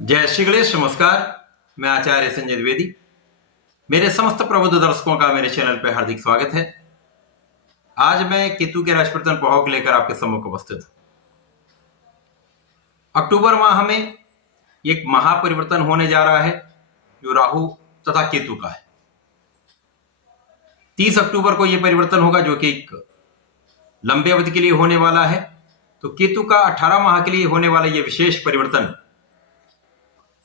जय श्री गणेश। नमस्कार, मैं आचार्य संजय द्विवेदी। मेरे समस्त प्रबुद्ध दर्शकों का मेरे चैनल पर हार्दिक स्वागत है। आज मैं केतु के राशि परिवर्तन प्रभाव को लेकर आपके सम्मुख उपस्थित हूं। अक्टूबर माह में एक महापरिवर्तन होने जा रहा है जो राहु तथा केतु का है। 30 अक्टूबर को यह परिवर्तन होगा जो कि एक लंबे अवधि के लिए होने वाला है। तो केतु का 18 माह के लिए होने वाला यह विशेष परिवर्तन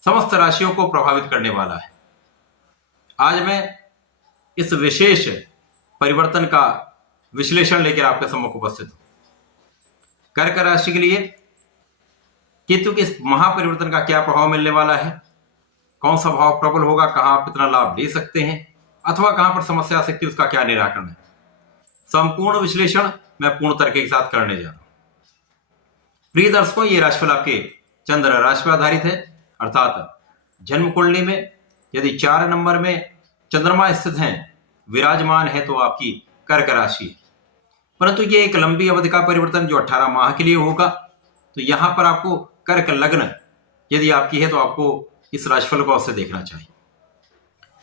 समस्त राशियों को प्रभावित करने वाला है। आज मैं इस विशेष परिवर्तन का विश्लेषण लेकर आपके सम्मुख उपस्थित हूं। कर्क राशि के लिए केतु के इस महापरिवर्तन का क्या प्रभाव मिलने वाला है, कौन सा भाव प्रबल होगा, कहां आप कितना लाभ ले सकते हैं अथवा कहां पर समस्या आ सकती है, उसका क्या निराकरण है, संपूर्ण विश्लेषण मैं पूर्ण तर्क के साथ करने जा रहा हूं। प्रिय दर्शकों, ये राशिफल आपके चंद्र राशि पर आधारित है, अर्थात जन्म कुंडली में यदि 4 नंबर में चंद्रमा स्थित हैं, विराजमान है, तो आपकी कर्क राशि है। परंतु ये एक लंबी अवधि का परिवर्तन जो 18 माह के लिए होगा। तो यहां पर आपको कर्क लग्न यदि आपकी है तो आपको इस राशिफल को अवश्य देखना चाहिए।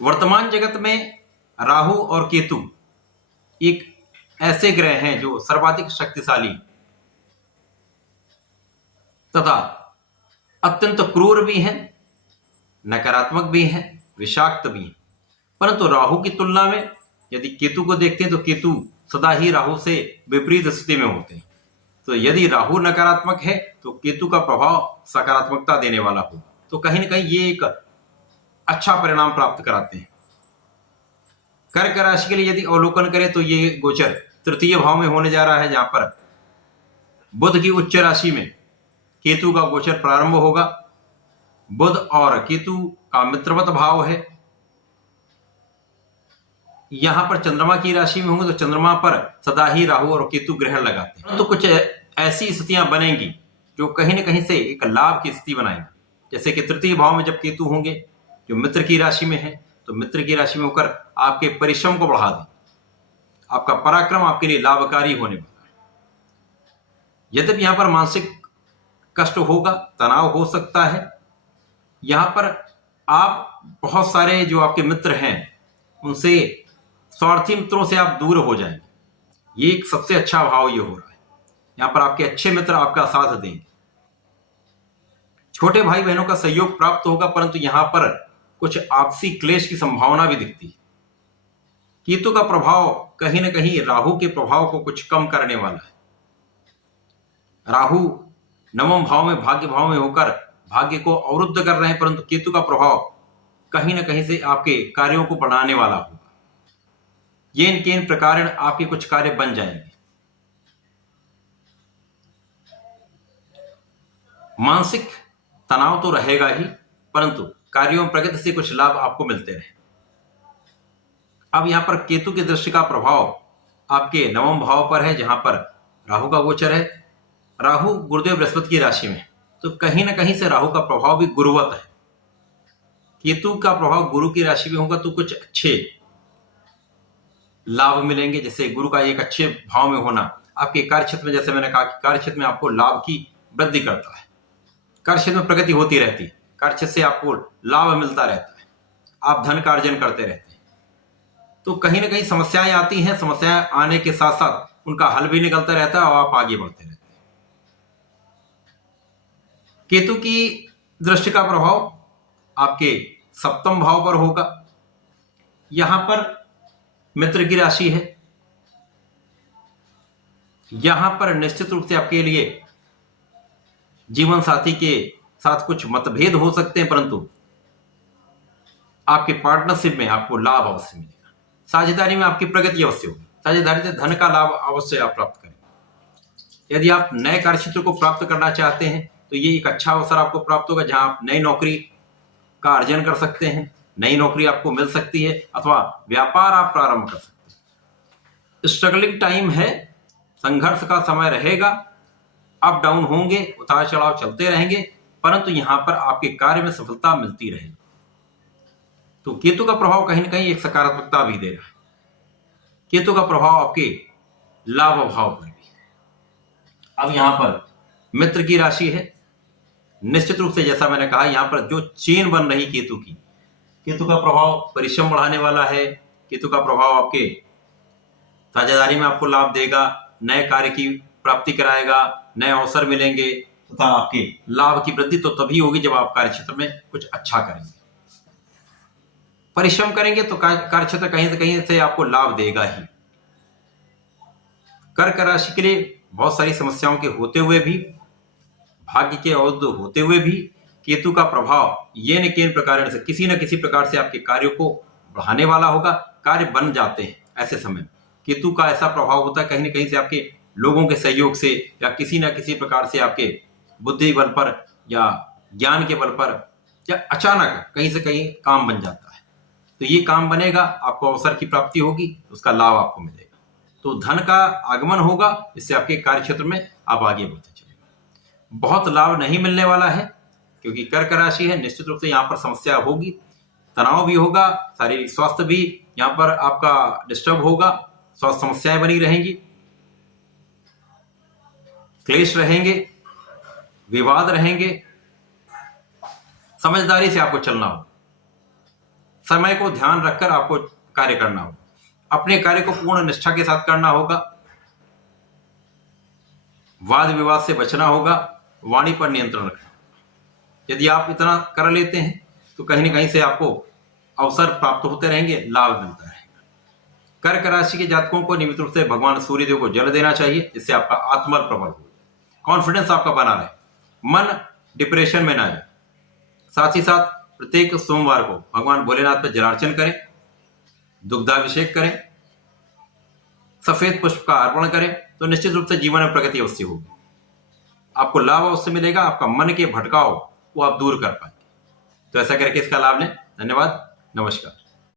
वर्तमान जगत में राहु और केतु एक ऐसे ग्रह हैं जो सर्वाधिक शक्तिशाली तथा अत्यंत क्रूर भी हैं, नकारात्मक भी हैं, विषाक्त भी हैं। परंतु राहु की तुलना में यदि केतु को देखते हैं तो केतु सदा ही राहु से विपरीत स्थिति में होते हैं। तो यदि राहु नकारात्मक है तो केतु का प्रभाव सकारात्मकता देने वाला हो, तो कहीं ना कहीं ये एक अच्छा परिणाम प्राप्त कराते हैं। कर्क राशि के लिए यदि अवलोकन करें तो ये गोचर तृतीय भाव में होने जा रहा है, जहां पर बुध की उच्च राशि में केतु का गोचर प्रारंभ होगा। बुध और केतु का मित्रवत भाव है। यहां पर चंद्रमा की राशि में होंगे तो चंद्रमा पर सदा ही राहु और केतु ग्रहण लगाते हैं। तो कुछ ऐसी स्थितियां बनेंगी जो कहीं ना कहीं से एक लाभ की स्थिति बनाएंगी। जैसे कि तृतीय भाव में जब केतु होंगे जो मित्र की राशि में है, तो मित्र की राशि में होकर आपके परिश्रम को बढ़ा दें, आपका पराक्रम आपके लिए लाभकारी होने वाला है। यद्यपि यहां पर मानसिक कष्ट होगा, तनाव हो सकता है, यहां पर आप बहुत सारे जो आपके मित्र हैं उनसे, स्वार्थी मित्रों से आप दूर हो जाएंगे। ये एक सबसे अच्छा भाव ये हो रहा है। यहां पर आपके अच्छे मित्र आपका साथ देंगे, छोटे भाई बहनों का सहयोग प्राप्त होगा, परंतु यहां पर कुछ आपसी क्लेश की संभावना भी दिखती है। केतु का प्रभाव कहीं ना कहीं राहु के प्रभाव को कुछ कम करने वाला है। राहु नवम भाव में, भाग्य भाव में होकर भाग्य को अवरुद्ध कर रहे हैं, परंतु केतु का प्रभाव कहीं ना कहीं से आपके कार्यों को बढ़ाने वाला होगा। ये इन प्रकार आपके कुछ कार्य बन जाएंगे। मानसिक तनाव तो रहेगा ही, परंतु कार्यों में प्रगति से कुछ लाभ आपको मिलते रहे। अब यहां पर केतु की दृष्टि का प्रभाव आपके नवम भाव पर है, जहां पर राहु का गोचर है। राहु गुरुदेव बृहस्पति की राशि में, तो कहीं ना कहीं से राहु का प्रभाव भी गुरुवत है। केतु का प्रभाव गुरु की राशि में होगा तो कुछ अच्छे लाभ मिलेंगे। जैसे गुरु का एक अच्छे भाव में होना आपके कार्य क्षेत्र में, जैसे मैंने कहा कि कार्य क्षेत्र में आपको लाभ की वृद्धि करता है, कार्य क्षेत्र में प्रगति होती रहती है, कार्य क्षेत्र से आपको लाभ मिलता रहता है, आप धन का अर्जन करते रहते हैं। तो कहीं ना कहीं समस्याएं आती हैं, समस्याएं आने के साथ साथ उनका हल भी निकलता रहता है और आप आगे बढ़ते रहते हैं। केतु की दृष्टि का प्रभाव आपके सप्तम भाव पर होगा। यहां पर मित्र की राशि है। यहां पर निश्चित रूप से आपके लिए जीवन साथी के साथ कुछ मतभेद हो सकते हैं, परंतु आपके पार्टनरशिप में आपको लाभ अवश्य मिलेगा। साझेदारी में आपकी प्रगति अवश्य होगी। साझेदारी से धन का लाभ अवश्य आप प्राप्त करेंगे। यदि आप नए कार्यक्षेत्र को प्राप्त करना चाहते हैं तो ये एक अच्छा अवसर आपको प्राप्त होगा, जहां आप नई नौकरी का अर्जन कर सकते हैं, नई नौकरी आपको मिल सकती है, अथवा व्यापार आप प्रारंभ कर सकते हैं। स्ट्रगलिंग टाइम है, संघर्ष का समय रहेगा, अप डाउन होंगे, उतार चढ़ाव चलते रहेंगे, परंतु यहां पर आपके कार्य में सफलता मिलती रहेगी। तो केतु का प्रभाव कहीं ना कहीं एक सकारात्मकता भी दे रहा है। केतु का प्रभाव आपके लाभ भाव पर भी। अब यहां पर मित्र की राशि है, निश्चित रूप से जैसा मैंने कहा, यहाँ पर जो चेन बन रही केतु की, केतु का प्रभाव परिश्रम बढ़ाने वाला है। केतु का प्रभाव आपके साझेदारी में आपको लाभ देगा, नए कार्य की प्राप्ति कराएगा, नए अवसर मिलेंगे तथा आपके लाभ की वृद्धि तो तभी होगी जब आप कार्य क्षेत्र में कुछ अच्छा करेंगे। परिश्रम करेंगे तो कार्य क्षेत्र कहीं से कहीं से आपको लाभ देगा ही। कर्क राशि के लिए बहुत सारी समस्याओं के होते हुए भी, भाग्य के अवरुद्ध होते हुए भी, केतु का प्रभाव ये न केन प्रकार से किसी न किसी प्रकार से आपके कार्यों को बढ़ाने वाला होगा। कार्य बन जाते हैं ऐसे समय। केतु का ऐसा प्रभाव होता है कहीं न कहीं से आपके लोगों के सहयोग से या किसी न किसी प्रकार से आपके बुद्धि बल पर या ज्ञान के बल पर या अचानक कहीं से कहीं काम बन जाता है। तो ये काम बनेगा, आपको अवसर की प्राप्ति होगी, उसका लाभ आपको मिलेगा। तो धन का आगमन होगा, इससे आपके कार्य क्षेत्र में आप आगे बढ़ते चलेंगे। बहुत लाभ नहीं मिलने वाला है क्योंकि कर्क राशि है, निश्चित रूप से यहाँ पर समस्या होगी, तनाव भी होगा, शारीरिक स्वास्थ्य भी यहाँ पर आपका डिस्टर्ब होगा, स्वास्थ्य समस्याएं बनी रहेंगी, क्लेश रहेंगे, विवाद रहेंगे। समझदारी से आपको चलना होगा, समय को ध्यान रखकर आपको कार्य करना होगा, अपने कार्य को पूर्ण निष्ठा के साथ करना होगा, वाद विवाद से बचना होगा, वाणी पर नियंत्रण रखना होगा। यदि आप इतना कर लेते हैं तो कहीं न कहीं से आपको अवसर प्राप्त होते रहेंगे, लाभ मिलता रहेगा। कर्क राशि के जातकों को नियमित रूप से भगवान सूर्यदेव को जल देना चाहिए, जिससे आपका आत्मबल प्रबल हो, कॉन्फिडेंस आपका बना रहे, मन डिप्रेशन में ना जाए। साथ ही साथ प्रत्येक सोमवार को भगवान भोलेनाथ पर जलार्चन करें, दुग्धाभिषेक करें, सफेद पुष्प का अर्पण करें, तो निश्चित रूप से जीवन में प्रगति अवश्य होगी। आपको लाभ अवश्य मिलेगा, आपका मन के भटकाव वो आप दूर कर पाएंगे। तो ऐसा करके इसका लाभ लें। धन्यवाद, नमस्कार।